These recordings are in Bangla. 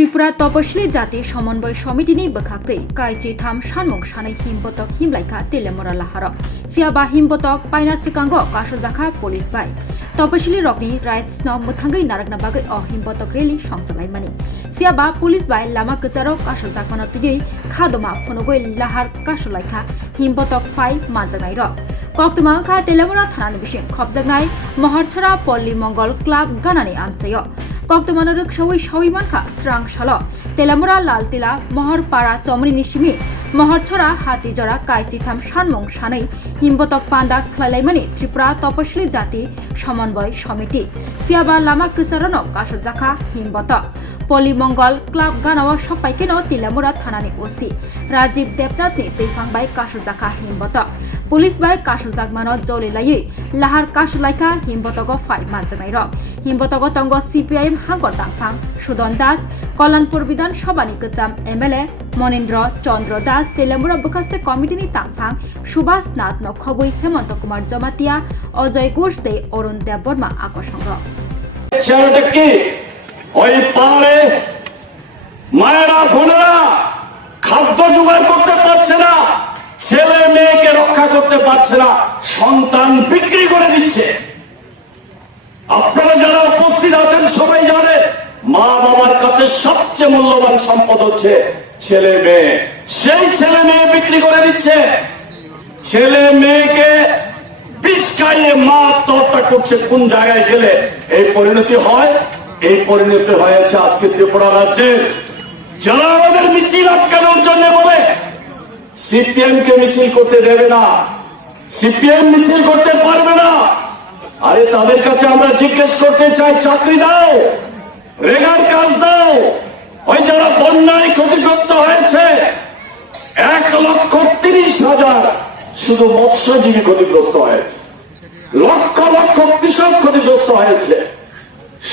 त्रिपुरा तपसिली जाति समन्वय समितिनि बोखाखै काइचे थाम सानमुं सानै हिमबतक हिमलाइखा तेलेमरा लाहार फियाबा हिमबतक पाइना सिकांग कासुजाखा पुलिस बाय तपसिली रकनि राइट्स न मुथांगै नारकना बागै अ हिमबतक रेली संजलाइमानि फियाबा पुलिस बाय लामा गजारो कासुजाकमाना तुयै खादमा फनगै लाहार कासुलाइखा हिमबतक फाइ मानजानाय र कक्तमा खा तेलेमरा थानानि बिसिं खबजागनाय महरछरा पल्ली मंगल क्लाब गानानि आमचाय कक्तमानो रक्षावै सविमानखा स्रां सल तेलामुरा लालतिला महरपाड़ा चमरिनि सिङि महरछरा हातीजरा काइचिथाम सानमुं सानै हिमबतक पान्दा खलाइलाइमानि त्रिपुरा तपसिली जाति समन्वय समिति फियाबा लामा किसारनो कासुजाखा हिमबतक पलिमंगल क्लाब गानावा सपाइकेनो तिलामुरा थानानि ओसि राजीव देवनाथनि दैफांबाय कासुजाखा हिमबतक पुलिस बाय कासुजाकमानो जलिलायै लाहार कासुलाइखा हिमबतक फाइ मानजानाय र हिमबतक तंग सीपीआईएम हांगर दांफां सुदन दास कल्याणपुर विधानसभानि गोजाम एमएलए मनेन्द्र चंद्र दास तेलेमुरा बखास्ते कमिटिनि तांफां सुभाष नाथ नखबुई हेमंत कुमार जमातिया अजय घोष दे अरुण देव बर्मा আকর্ষণ ওই পারে মায়েরা বোনেরা খাদ্য জোগাড় করতে পারছে না, ছেলে মেয়েকে রক্ষা করতে পারছে না, সন্তান বিক্রি করে দিচ্ছে। আপনারা যারা উপস্থিত আছেন সবাই জানেন মা বাবার কাছে সবচেয়ে মূল্যবান সম্পদ হচ্ছে ছেলে মেয়ে। সেই ছেলে মেয়ে বিক্রি করে দিচ্ছে, ছেলে মেয়েকে বিষ খাইয়ে মা আত্মহত্যা করছে। কোন জায়গায় গেলে এই পরিণতি হয়? এই পরিণতি হয়েছে আজকে ত্রিপুরা রাজ্যে। যারা আমাদের মিছিল আটকানোর জন্য বলে সিপিএম কে মিছিল করতে দেবে না, সিপিএম মিছিল করতে পারবে না, আরে তাদের কাছে আমরা জিজ্ঞেস করতে চাই, চাকরি দাও, রেগার কাজ দাও। ওই যারা বন্যায় ক্ষতিগ্রস্ত হয়েছে 1,30,000 শুধু মৎস্যজীবী ক্ষতিগ্রস্ত হয়েছে, লক্ষ লক্ষ কৃষক ক্ষতিগ্রস্ত হয়েছে,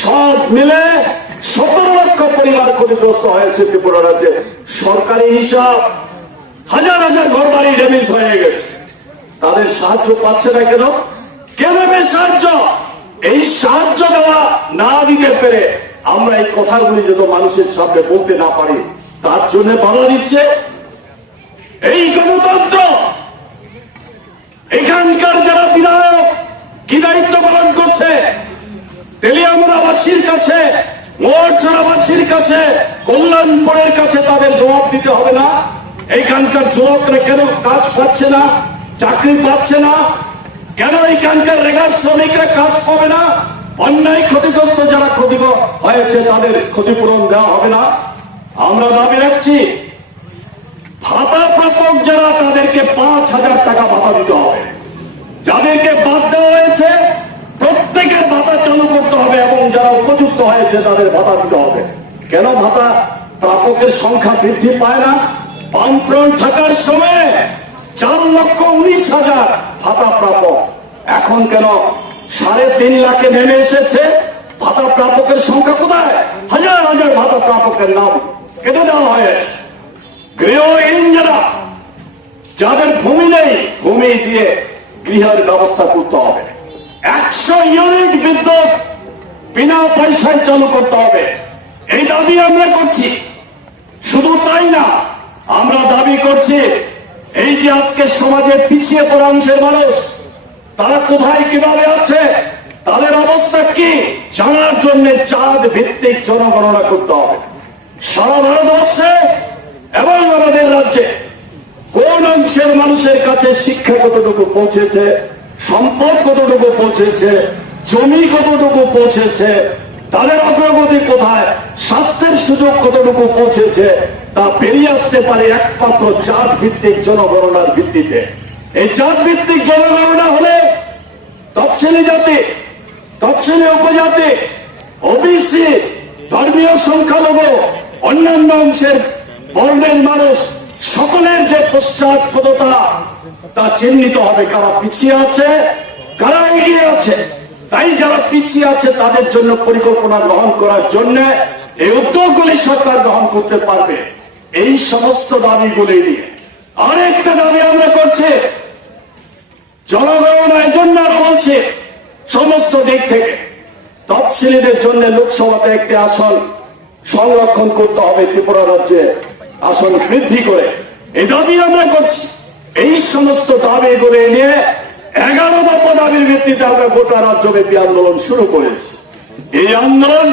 সব মিলে 17 লক্ষ পরিবার ক্ষতিগ্রস্ত হয়েছে ত্রিপুরা রাজ্যে। সরকারি হিসাব হাজার হাজার ঘর বাড়ি ড্যামেজ হয়ে গেছে। তাদের সাহায্য পাচ্ছে না কেন? কে দেবে সাহায্য? এই সাহায্য দেওয়া না দিতে পেরে আমরা এই কথাগুলি যত মানুষের সামনে বলতে না পারি তার জন্য বাধা দিচ্ছে এই গণতন্ত্র। এখানকার যারা বিধায়ক কি দায়িত্ব পালন করছে? তেলিয়ামুড়াবাসীর কাছে, মোরছড়াবাসীর কাছে, কল্যাণপুরের কাছে তাদের জবাব দিতে হবে না? এইখানকার যুবকরা কেন কাজ পাচ্ছে না, চাকরি পাচ্ছে না? কেন এইখানকার রেগার শ্রমিকরা কাজ পাবে না? অন্যায় ক্ষতিগ্রস্ত যারা ক্ষতি হয়েছে তাদের ক্ষতিপূরণ দেওয়া হবে না? আমরা দাবি রাখছি ভাতা প্রাপক যারা তাদেরকে 5,000 টাকা ভাতা দিতে হবে। যাদেরকে বাদ দেওয়া হয়েছে প্রত্যেকের ভাতা চালু করতে হবে এবং যারা উপযুক্ত হয়েছে তাদের ভাতা দিতে হবে। কেন ভাতা প্রাপকের সংখ্যা বৃদ্ধি পায় না? বামফ্রন্ট থাকার সময় 4,19,000 ভাতা প্রাপক, এখন কেন 3.5 লাখে নেমে এসেছে? ভাতা প্রাপকের সংখ্যা কোথায়? হাজার হাজার ভাতা প্রাপকের নাম কেটে দেওয়া হয়েছে। গৃহহীন যাদের ভূমি নেই, ভূমি দিয়ে গৃহের ব্যবস্থা করতে হবে। 100 ইউনিট বিদ্যুৎ বিনা পয়সায় চালু করতে হবে, এই দাবি আমরা করছি। শুধু তাই না, আমরা দাবি করছি এই যে আজকে সমাজে পিছিয়ে পড়া অংশের মানুষ তারা কোথায় কিভাবে আছে, তাদের অবস্থা কি জানার জন্য চাঁদ ভিত্তিক জনগণনা করতে হবে। সারা ভারতবর্ষে এবং আমাদের রাজ্যে কোন অংশের মানুষের কাছে শিক্ষা কতটুকু পৌঁছেছে, সম্পদ কতটুকু পৌঁছেছে, জমি কতটুকু পৌঁছেছে, তাদের অগ্রগতি কোথায়, স্বাস্থ্যের সুযোগ কতটুকু পৌঁছেছে তা বেরিয়ে আসতে পারে একমাত্র জাত ভিত্তিক জনগণনার ভিত্তিতে। এই জাত ভিত্তিক জনগণনা হলে তফসিলি জাতি, তফসিলি উপজাতি, ওবিসি, ধর্মীয় সংখ্যালঘু, অন্যান্য অংশের বর্ণের মানুষ সকলের যে পশ্চাৎপদতা তা চিহ্নিত হবে, কারা পিছিয়ে আছে, কারা এগিয়ে আছে। তাই যারা পিছিয়ে আছে তাদের জন্য পরিকল্পনা গ্রহণ করার জন্য এই উদ্যোগগুলি সরকার গ্রহণ করতে পারবে। এই সমস্ত দাবিগুলি নিয়ে আরেকটা দাবি আমরা করছি, জনগণনার জন্য আরো বলছি সমস্ত দিক থেকে তফসিলিদের জন্য লোকসভাতে একটি আসন সংরক্ষণ করতে হবে, ত্রিপুরা রাজ্যে আসন বৃদ্ধি করে এই দাবি আমরা করছি। এই সমস্ত দাবিগুলো নিয়ে 11 দফা দাবির ভিত্তিতে আমরা গোটা রাজ্যব্যাপী আন্দোলন শুরু করেছি। এই আন্দোলন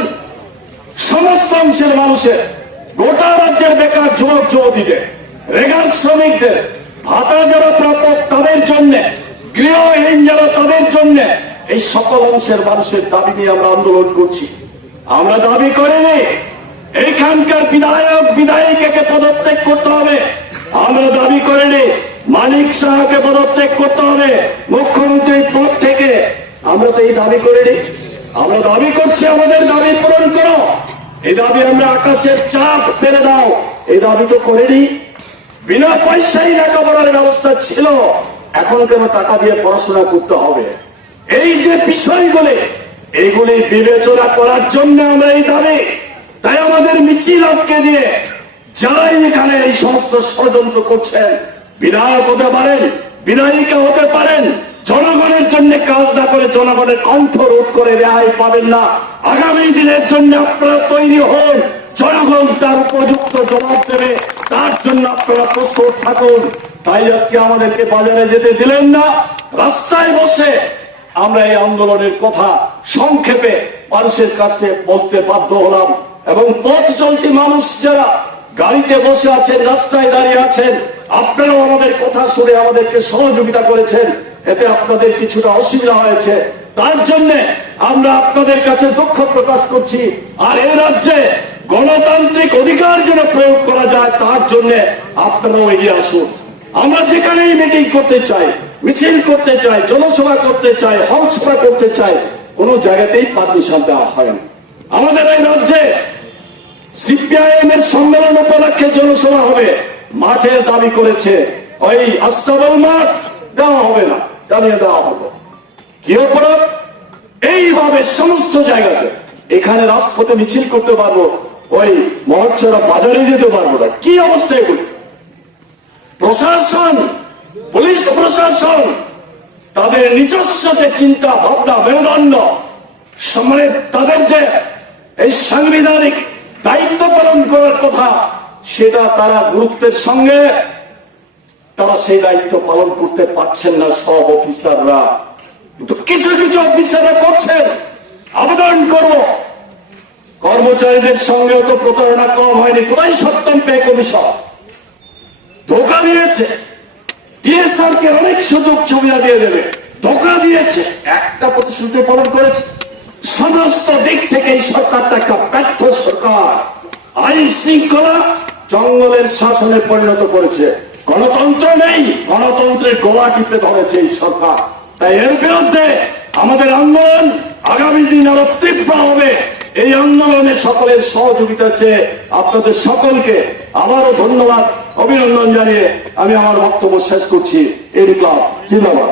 সমস্ত অংশের মানুষের, গোটা রাজ্যের বেকার যুবক যুবতীদের, রেগার শ্রমিকদের, ভাতা যারা প্রাপক তাদের জন্য, গৃহহীন যারা তাদের জন্য, এই সকল অংশের মানুষের দাবি নিয়ে আমরা আন্দোলন করছি। আমরা দাবি করিনি এইখানকার বিধায়ক বিধায়িকাকে পদত্যাগ করতে হবে, আমরা দাবি করিনি মানিক সাহাকে পদত্যাগ করতে হবে মুখ্যমন্ত্রীর পদ থেকে, আমরা তো এই দাবি করিনি। আমরা দাবি করছি আমাদের দাবি পূরণ করো। এই দাবি আমরা আকাশের চাপ ফেলে দাও, এই দাবি তো করিনি। বিনা পয়সায় লেখাপড়ার ব্যবস্থা ছিল, এখন কেন টাকা দিয়ে পড়াশোনা করতে হবে? এই যে বিষয়গুলি, এইগুলি বিবেচনা করার জন্য আমরা এই দাবি। তাই আমাদের মিছিল আটকে দিয়ে যারাই এখানে এই সমস্ত ষড়যন্ত্র করছেন, বিধায়ক হতে পারেন, বিধায়িকা হতে পারেন, জনগণের জন্য কাজ না করে জনগণের কণ্ঠ রোধ করে রেহাই পাবেন না। আগামী দিনের জন্য আপনারা তৈরি হন, জনগণ তার উপযুক্ত জবাব দেবে, তার জন্য আপনারা প্রস্তুত থাকুন। তাই আজকে আমাদেরকে বাজারে যেতে দিলেন না, রাস্তায় বসে আমরা এই আন্দোলনের কথা সংক্ষেপে মানুষের কাছে বলতে বাধ্য হলাম। এবং পথ চলতি মানুষ যারা গাড়িতে বসে আছেন, রাস্তায় দাঁড়িয়ে আছেন, আপনারাও আমাদের কথা শুনে আমাদেরকে সহযোগিতা করেছেন, এতে আপনাদের কিছুটা অসুবিধা হয়েছে, তার জন্য আমরা আপনাদের কাছে দুঃখ প্রকাশ করছি। আর এই রাজ্যে গণতান্ত্রিক অধিকার যেন প্রয়োগ করা যায়, তার জন্য আপনারাও এগিয়ে আসুন। আমরা যেখানেই মিটিং করতে চাই, মিছিল করতে চাই, জনসভা করতে চাই, হল সভা করতে চাই, কোন জায়গাতেই পারমিশন দেওয়া হয় না। আমাদের এই রাজ্যে সিপিআইএম এর সম্মেলন উপলক্ষে জনসভা হবে, মাঠের দাবি করেছে, ওই আস্তাবল মাঠ দেওয়া হবে না, জানিয়ে দেওয়া হবে। কি অপরাধ? এইভাবে সমস্ত জায়গাতে এখানে রাজপথে মিছিল করতে পারবো, ওই মহোৎসব বাজারে যেতে পারবো না। কি অবস্থা এগুলি? প্রশাসন, পুলিশ প্রশাসন তাদের নিজস্ব যে চিন্তা ভাবনা মেরুদণ্ড, মানে তাদের যে এই সাংবিধানিক দায়িত্ব পালন করার কথা, সেটা তারা গুরুত্বের সঙ্গে তারা সেই দায়িত্ব পালন করতে পারছেন না সব অফিসাররা। কিন্তু কিছু কিছু অফিসাররা করছেন। আবেদন করব, কর্মচারীদের সঙ্গেও তো প্রতারণা কম হয়নি। কোথায় সত্যম পে কমিশন ধোকা দিয়েছে, টিএসআর কে অনেক সুযোগ সুবিধা দিয়ে দেবে, ধোকা দিয়েছে, একটা প্রতিশ্রুতি পালন করেছে। সমস্ত দিক থেকে এই সরকারটা একটা ব্যর্থ সরকার, আইন শৃঙ্খলা জঙ্গলের শাসনে পরিণত করেছে, গণতন্ত্র নেই, গণতন্ত্রের গোলা টিপে ধরেছে এই সরকার। তাই এর বিরুদ্ধে আমাদের আন্দোলন আগামী দিন আরো তীব্র হবে। এই আন্দোলনে সকলের সহযোগিতা চেয়ে আপনাদের সকলকে আবারও ধন্যবাদ, অভিনন্দন জানিয়ে আমি আমার বক্তব্য শেষ করছি। ইনকলাব জিন্দাবাদ।